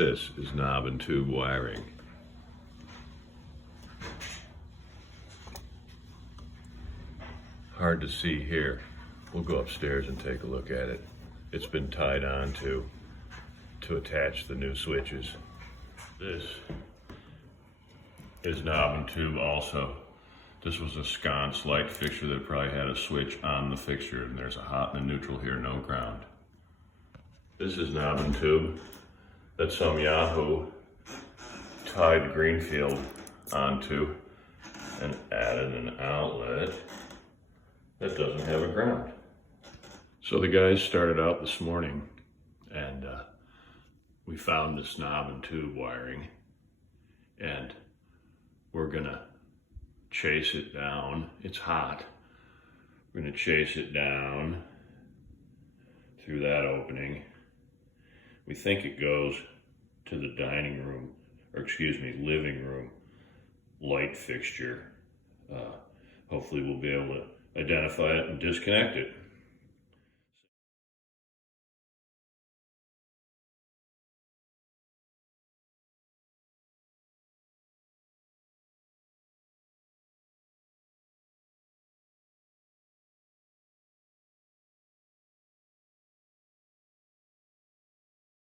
This is knob and tube wiring. Hard to see here. We'll go upstairs and take a look at it. It's been tied on to attach the new switches. This is knob and tube also. This was a sconce light fixture that probably had a switch on the fixture, and there's a hot and a neutral here, no ground. This is knob and tube that some Yahoo tied Greenfield onto and added an outlet that doesn't have a ground. So the guys started out this morning and we found this knob and tube wiring, and we're gonna chase it down. It's hot. We're gonna chase it down through that opening. We think it goes to the dining room, or excuse me, living room light fixture. Hopefully we'll be able to identify it and disconnect it.